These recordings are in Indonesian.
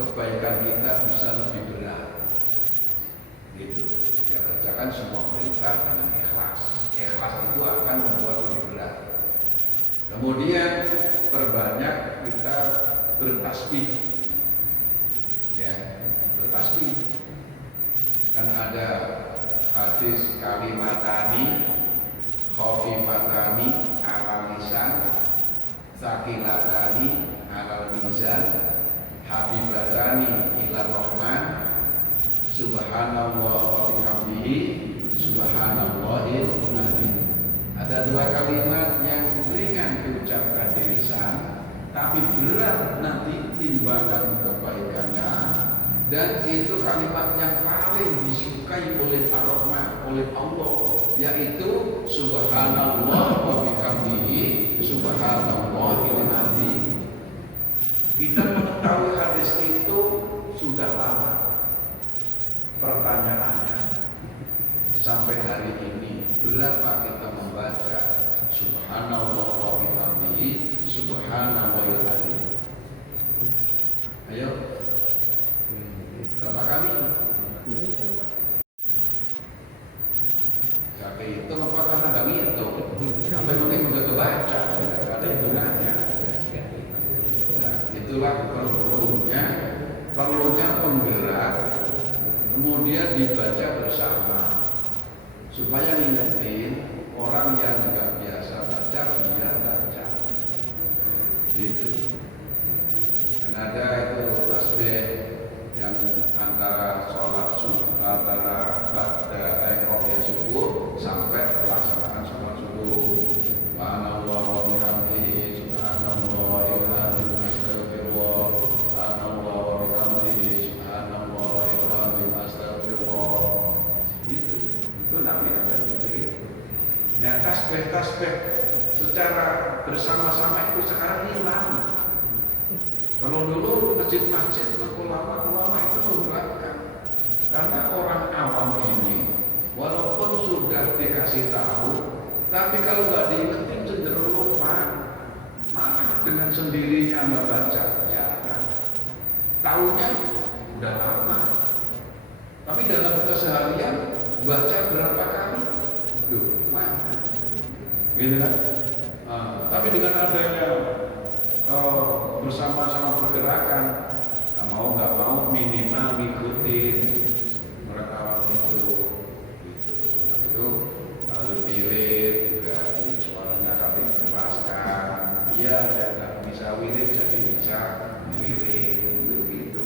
kebaikan kita bisa lebih berat. Gitu. Ya kerjakan semua perintah dengan ikhlas. Ikhlas itu akan membuat lebih berat. Kemudian perbanyak kita bertasbih. Ya, bertasbih. Kan ada hadis kalimatani khafifatani ala lisan sakilatani ala mizan habibatani ila rahman subhanallah wa bihamdihi subhanallahil azim. Ada dua kalimat yang ringan diucapkan di lisan tapi berat nanti timbangan kebaikannya, dan itu kalimat yang paling disukai oleh Ar-Rahman, oleh Allah, yaitu subhanallah wa bihamdihi subhanallahil azim. Kita mengetahui hadis itu sudah lama. Pertanyaannya, sampai hari ini berapa kita membaca subhanallah wa bihamdihi subhanallahil azim? Ayo, berapa kali? Kakek itu apa karena gak ngitung? Sampai mungkin udah kebaca, tidak ada hitungannya. Nah, itulah perlunya penggerak, kemudian dibaca bersama, supaya ngingetin orang yang nggak biasa baca biar baca. Gitu. Kan ada itu tasbih yang antara sholat subuh, antara ba'da qobliyah subuh sampai pelaksanaan sholat subuh. Subhanallah wa bihamdihi subhanallahil azim astaghfirullah subhanallah wa bihamdihi subhanallahil azim astaghfirullah. Itu namanya begitu. Ya, tasbih secara bersama-sama itu sekarang hilang. Kalau dulu masjid-masjid ulama itu memberatkan, karena orang awam ini walaupun sudah dikasih tahu, tapi kalau nggak diingetin cenderung lupa. Mana dengan sendirinya membaca jarang, tahunya udah lama, tapi dalam keseharian baca berapa kali? Duh, mana? Gitu kan? Tapi dengan adanya bersama-sama pergerakan, nggak mau minimal ngikutin mereka itu, gitu. Itu lebih wirid juga di suaranya kami keraskan, biar ya nggak bisa wirid jadi bisa wirid, gitu.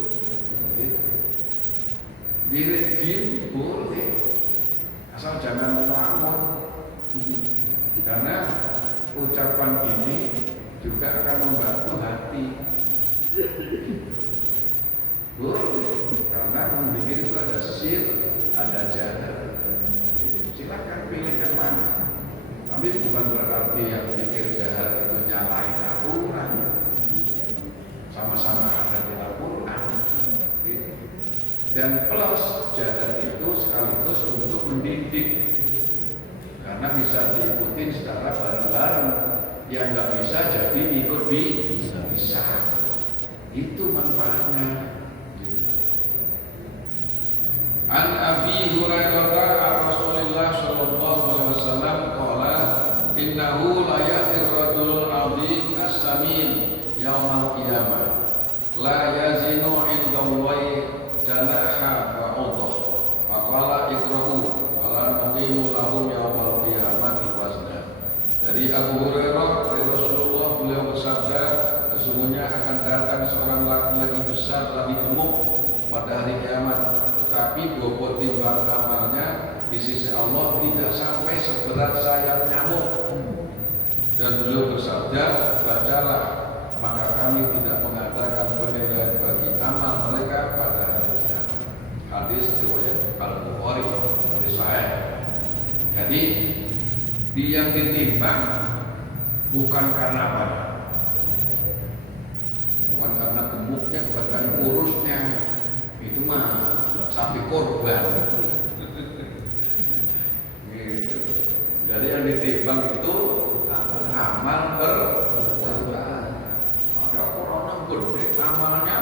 Wirid din boleh, asal jangan melamun, karena ucapan ini juga akan membantu hati. Karena memikir itu ada sir, ada jahar. Silakan pilih yang mana. Tapi bukan berarti yang pikir jahar itu nyalain aturan. Sama-sama ada di Al-Quran. Dan plus jahar itu sekaligus untuk mendidik, karena bisa diikutin secara bareng-bareng. Yang nggak bisa jadi ikut bisa. Itu manfaatnya. An Abi Hurairah an Rasulillah sallallahu alaihi wasallam qala innahu la ya'tir rajulul 'azim as-samin yaumal qiyamah la yazinu 'indallahi janaha ba'udah wa qala iqra'u wa la nuqimu lahum yaumal qiyamati wazna. Dari Abu Hurairah dari Rasulullah, beliau bersabda, sesungguhnya akan datang seorang laki-laki besar lagi gemuk pada hari kiamat, tetapi bobot timbang amalnya di sisi Allah tidak sampai seberat sayap nyamuk. Dan beliau bersabda, bacalah, maka kami tidak mengadakan penilaian bagi amal mereka pada hari kiamat. Hadis riwayat Al-Bukhari, hadis sahih. Jadi yang ditimbang bukan karena apa? Bukan karena gemuknya, bukan karena kurusnya. Itu mah sapi korban. Gitu. Jadi yang ditimbang itu amal perbuatan. Ada corona gede, amalnya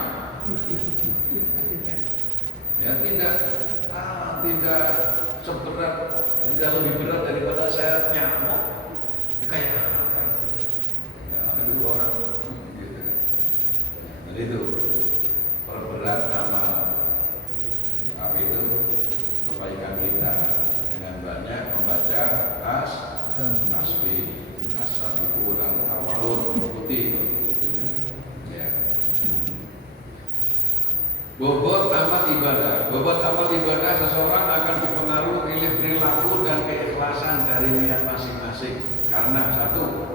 Ya tidak seberat, tidak lebih berat daripada saya nyamuk. Ya, kayak apa itu? Ya itu orang gitu kan. Jadi itu perberat amal apa itu kebaikan kita dengan banyak membaca tasbih, as-sabiqun al-awwalun, mengikuti itu. Ya. Bobot amal ibadah seseorang akan dipengaruhi oleh perilaku dan keikhlasan dari niat masing-masing. Karena satu,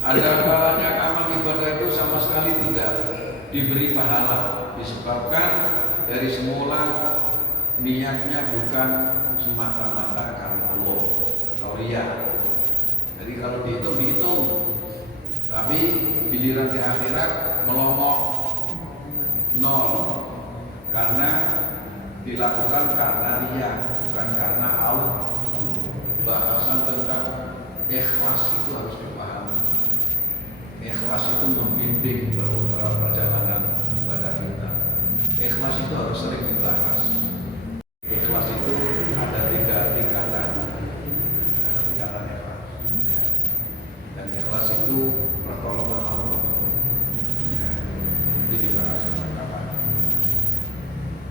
ada kalanya amal ibadah itu sama sekali tidak diberi pahala disebabkan dari semula niatnya bukan semata-mata karena Allah atau riya. Jadi kalau dihitung, tapi giliran di akhirat melongo nol karena dilakukan karena riya, bukan karena Allah. Bahasan tentang ikhlas itu harus dipahami. Ikhlas itu membimbing perjalanan ibadah kita. Ikhlas itu harus sering dibahas. Ikhlas itu ada tiga tingkatan. Ada tingkatan ikhlas. Dan ikhlas itu pertolongan Allah. Itu dibahas kapan?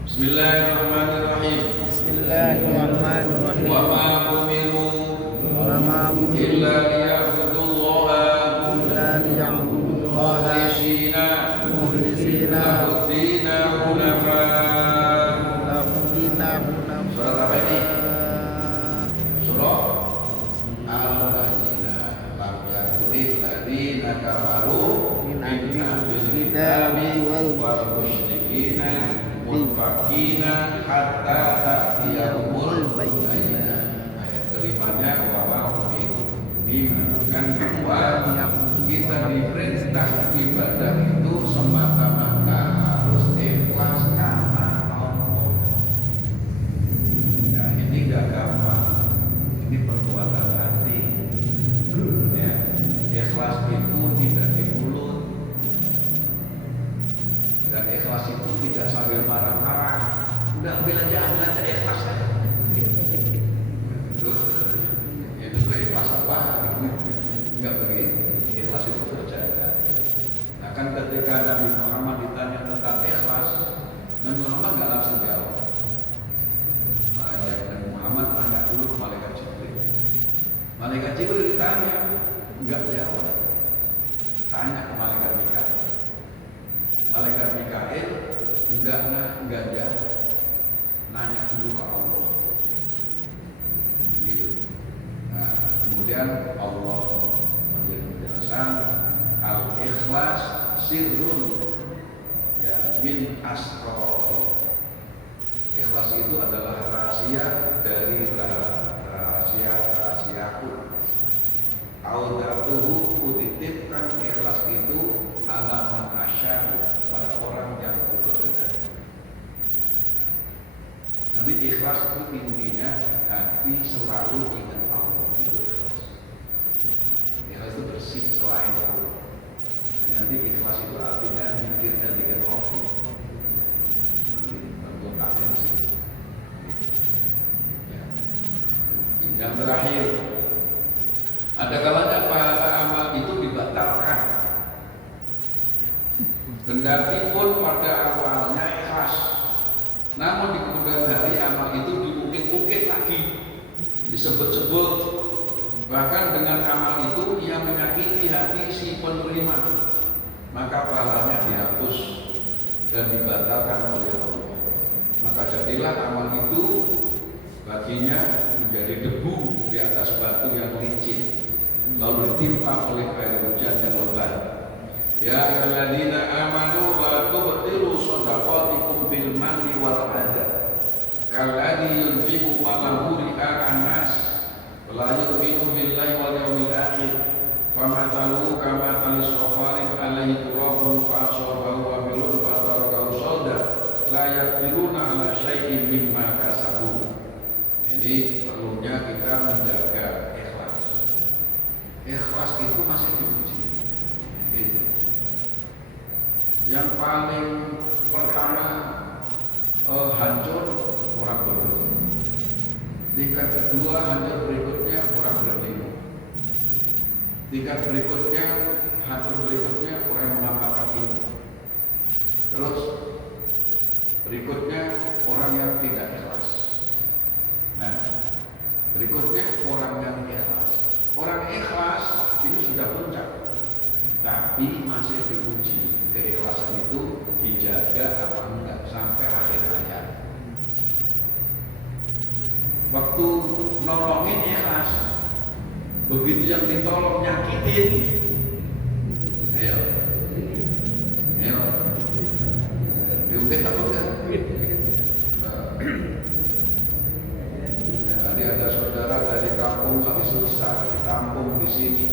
Bismillahirrahmanirrahim. Bismillahirrahmanirrahim. Wa ma umiru illa liya'budullaha mukhlisina lahu-d-dina hunafa. Surat apa ini? Surah Al-Ladzina lam yakunil ladzina kafaru min ahlil kitabi wal musyrikina munfakina hatta ta'tiyahumul bayyinah. Ayat kelimanya wa ma umiru. Ini menunjukkan bahwa kita diperintah ibadah itu semata-mata harus ikhlas karena Allah. Nah, ini gak gampang. Ini perbuatan hati. Ya, ikhlas itu tidak di mulut. Dan ikhlas itu tidak sambil marah-marah. Udah ambil aja ikhlas kan. Itu ikhlas apa? Enggak begitu. Ikhlas itu terjaga. Nah kan ketika Nabi Muhammad ditanya tentang ikhlas, Nabi Muhammad nggak langsung jawab. Nabi Muhammad tanya dulu ke malaikat Jibril. Malaikat Jibril ditanya, nggak jawab. Tanya ke malaikat Mikail. Malaikat Mikail nggak jawab. Nanya dulu ke Allah. Gitu. Nah kemudian Allah penjelasan al-ikhlas sirrun ya min asrori. Ikhlas itu adalah rahasia dari rahasiaku. Audatuhu kutitipkan ikhlas itu alamat asyadu pada orang yang kukehendaki. Nanti ikhlas itu intinya hati selalu ingat Allah, itu ikhlas. Ikhlas itu bersih selain Allah. Dan nanti ikhlas itu artinya mikirnya dengan Allah. Nanti terletaknya di situ. Ya. Yang terakhir, ada kalanya pahala amal itu dibatalkan. Kendati pun pada awalnya ikhlas, namun di kemudian hari amal itu diungkit-ungkit lagi, disebut-sebut. Bahkan dengan amal itu ia menyakiti hati si penerima, maka pahalanya dihapus dan dibatalkan oleh Allah. Maka jadilah amal itu baginya menjadi debu di atas batu yang licin, lalu ditimpa oleh air hujan yang lebat. Ya ayyuhalladzina amanu la tubtilu shadaqatikum bil manni wal adha kalladzi yunfiqu malahu ri'a'an nas la yu'minu billahi wal yawmil akhir famathaluhu kamathali safarin alaihi turabun fa asabahu wabilun fatarakahu sawda la yaqdiruna ala syai'in mimma kasabu. Ini perlunya kita menjaga ikhlas. Ikhlas itu masih diuji. Gitu. Yang paling pertama hancur, orang berdua. Tingkat kedua hancur berikutnya orang berlima. Tingkat berikutnya hancur berikutnya orang yang mengamalkan ilmu. Terus berikutnya orang yang tidak ikhlas. Nah, berikutnya orang yang ikhlas. Orang ikhlas ini sudah puncak, tapi masih diuji. Keikhlasan itu dijaga apa enggak sampai akhir hayat. Waktu nolongin ikhlas, begitu yang ditolong nyakitin, ayo, diungkit apa enggak? Jadi ada saudara dari kampung lagi susah, ditampung di sini.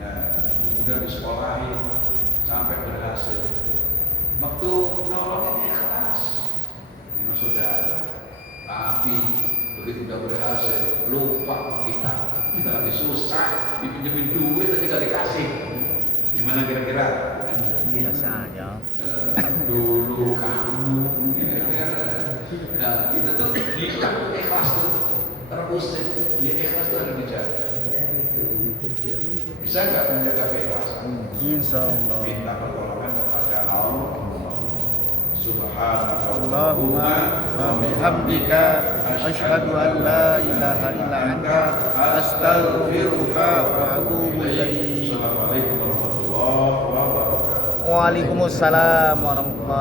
Nah, kemudian disekolahin sampai berhasil. Waktu nolongin ikhlas, ini saudara. Tapi begitu udah berhasil, lupa kita lagi susah, dipinjemin duit aja gak dikasih. Gimana kira-kira? Biasa aja. Dulu kamu. Nah, kita tuh hilang ikhlas tuh terusik. Ya ikhlas tuh harus dijaga. Bisa nggak menjaga keikhlasan? Insyaallah. Minta pertolongan kepada Allah. Subhanallahumma wa bihamdika asyhadu an la ilaha illa anta astaghfiruka wa atubu ilaik. Assalamualaikum warahmatullahi wabarakatuh. Waalaikumsalam warahmatullahi